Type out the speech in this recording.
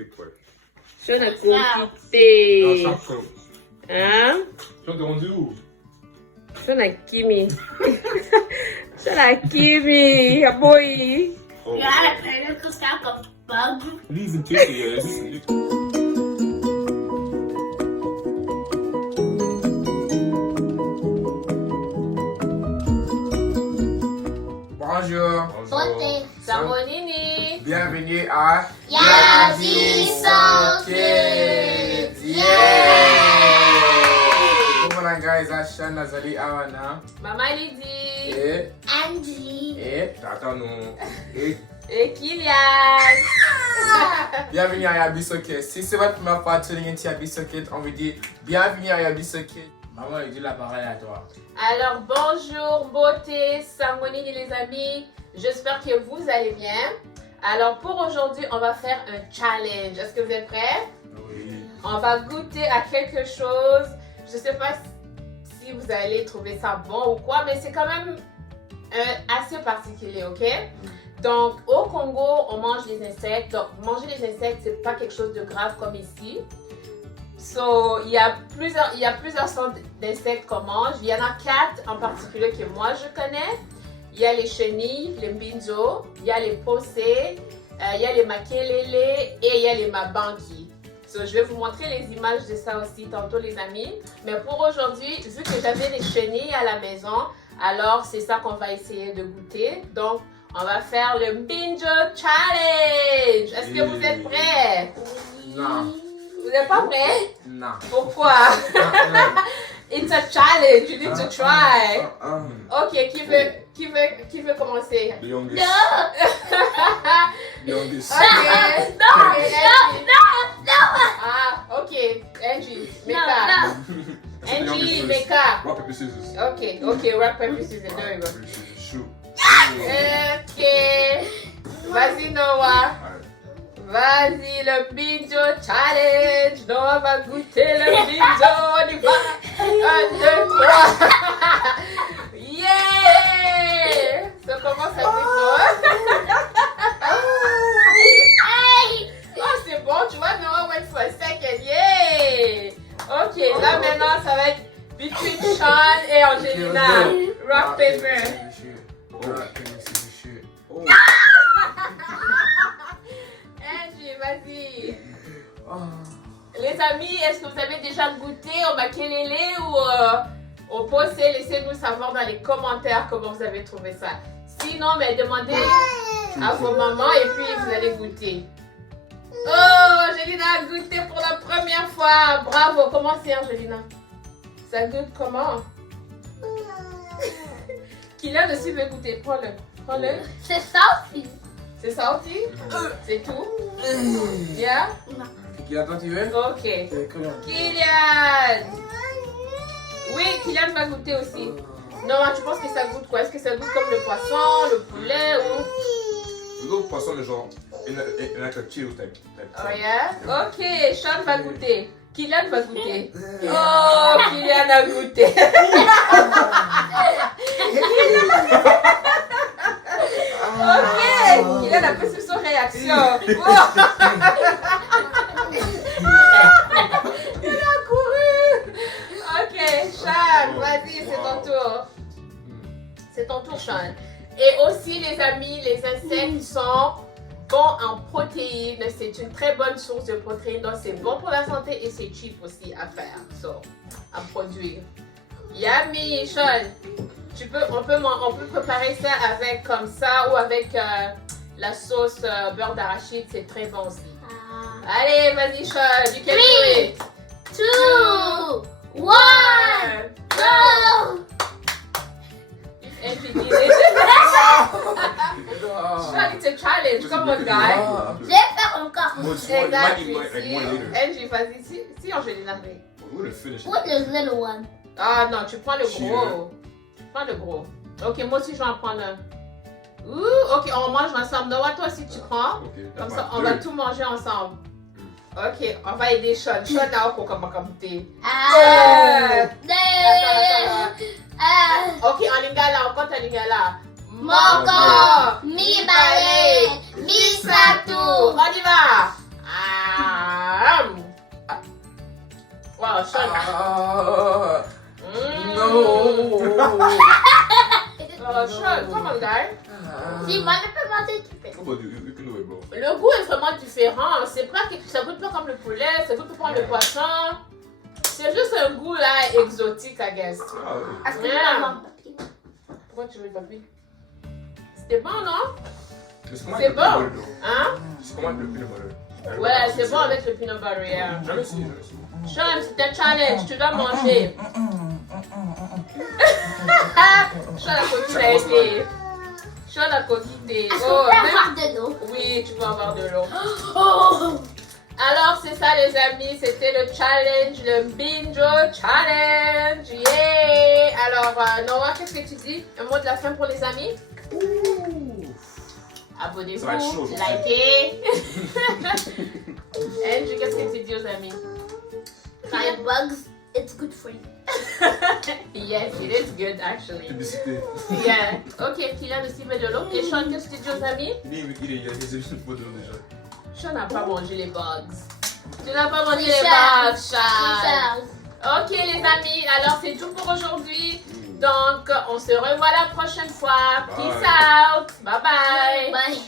big part. Sean a compité. No, Sean. Hein? Sean, t'es rendu où? Sean a Kimi. Sean a Kimi. Boy. Oh, You gotta play it because I got bug. Leave and take it, yes. Bonjour, Bonjour. Samonini. bienvenue à Yabiso Kids. Kumana guys, Ashan Nazali Awana Maman Lydie. et Angie. attends-nous Et Kylian. bienvenue à Yabiso Kids. Si c'est votre première fois tuning into Yabiso Kids, on vous dit bienvenue à Yabiso Kids. Maman, il dit la parole à toi. Alors bonjour beauté, Samonini les amis. J'espère que vous allez bien. Alors pour aujourd'hui, on va faire un challenge. Est-ce que vous êtes prêts? Oui. On va goûter à quelque chose. Je ne sais pas si vous allez trouver ça bon ou quoi, mais c'est quand même assez particulier, ok? Donc au Congo, on mange les insectes. Donc manger les insectes, c'est pas quelque chose de grave comme ici. So, il y a plusieurs sortes d'insectes qu'on mange. Il y en a 4 en particulier que moi je connais. Il y a les chenilles, les mbinzo, il y a les possés, il y a les makelele et il y a les mabanki. So, je vais vous montrer les images de ça aussi tantôt les amis. Mais pour aujourd'hui, vu que j'avais des chenilles à la maison, alors c'est ça qu'on va essayer de goûter. Donc, on va faire le Mbinjo Challenge. Est-ce que vous êtes prêts? Non. Vous n'êtes pas prêts? Non. Pourquoi? It's a challenge, you need to try. Ok, qui veut commencer? The youngest. The youngest. Ok. No, Ok, no, Angie. Ah, ok. Angie, Meka. That's the youngest Angie, first. Meka. Rock, paper, scissors. Ok, rock, paper, scissors. There you go. Paper, scissors, shoot. Ok. Vas-y, Noah. Alright. Vas-y, le Mbinjo Challenge. Noah va goûter le Mbinjo. On y va. 1, 2, 3. Yeah! Ça commence à goûter. Hey! Oh, c'est bon. Tu vois, Noah went for a second. Yeah! Ok, là maintenant, ça va être between Sean et Angelina. Rock, paper. Rock, paper, scissors, shoot. Oh. Angie, vas-y. Oh. Les amis, est-ce que vous avez déjà goûté au makelele ou au possé? Laissez-nous savoir dans les commentaires comment vous avez trouvé ça. Sinon, mais demandez à vos mamans et puis vous allez goûter. Oh, Angelina a goûté pour la première fois. Bravo. Comment c'est, Angelina? Ça goûte comment? Kylian aussi veut goûter. Prends-le. Prends-le. C'est salty. C'est salty? C'est tout? Yeah? Qui attend, tu veux? Ok. Kylian! Oui, Kylian va goûter aussi. Non, tu penses que ça goûte quoi? Est-ce que ça goûte comme le poisson, le poulet ou... Le gros poisson, le genre, like a chill type. Oh yeah? Ok, Sean va goûter. Kylian va goûter. Oh, Kylian a goûté. Ok, Kylian a pas su son réaction. Oh. Il a couru. Ok, Sean, vas-y, c'est ton tour. C'est ton tour, Sean. Et aussi, les amis, les insectes sont bons en protéines. C'est une très bonne source de protéines. Donc, c'est bon pour la santé et c'est cheap aussi à faire. So, à produire. Yummy, Sean. On peut préparer ça avec comme ça ou avec la sauce beurre d'arachide. C'est très bon aussi. Allez, vas-y, Sean. You can do it. 2, 1, go! And she did it. Sean, it's a challenge. Come on, guys. Je vais faire encore. Well, it's one, you might Exactly. eat like one later. Angie, vas-y. Si Angelina fait. We're gonna finish Put it. the little one. Ah non, tu prends le Cheers. gros. Prends le gros. Ok, moi aussi je vais en prendre un. Ouh, ok, on mange ensemble. Noah, toi aussi tu prends. Okay. Comme that's ça, my on va third. tout manger ensemble. Ok, on va aider Sean. Sean a encore comme thé. Ok, en lingala, on compte en lingala. Moko, mi balé, mi satou. On y va. Ah. Si moi je peux manger, tu peux. Oh, but you can do it, bro. Le goût est vraiment différent. C'est pas que ça goûte pas comme le poulet, ça goûte pas comme le poisson. C'est juste un goût là exotique, I guess. Ah, oui. Est-ce que tu Yeah. peux avoir papier? Pourquoi tu veux papy? C'était bon, non? Mais c'est comment C'est avec le peanut bon. butter, though? Hein? C'est comment avec le peanut butter? Ouais, c'est bon avec le peanut butter, yeah. Jamais essayé, jamais essayé. Sean, c'est un challenge, tu dois manger. Sean a coquillé. Sean a coquillé. Est-ce Oh, qu'on peut même- avoir de l'eau? Oui, tu peux avoir de l'eau. Oh! Alors, c'est ça, les amis. C'était le challenge, le Binjo Challenge. Yeah! Alors, Noah, qu'est-ce que tu dis? Un mot de la fin pour les amis? Ça va être chaud, Abonnez-vous, je sais. likez. Andrew, qu'est-ce que tu dis aux amis? My bugs, it's good for you. Yes, it is good, actually. Publicité. Yeah. Ok, Kylian aussi met de l'eau. Et Sean, qu'est-ce que tu dis aux amis? Il a des photos déjà. Sean n'a pas mangé les bugs. Tu n'as pas mangé les Richard. bugs, Sean. Charles. Ok les amis, alors c'est tout pour aujourd'hui. Donc on se revoit la prochaine fois. Peace out. Bye bye. Bye.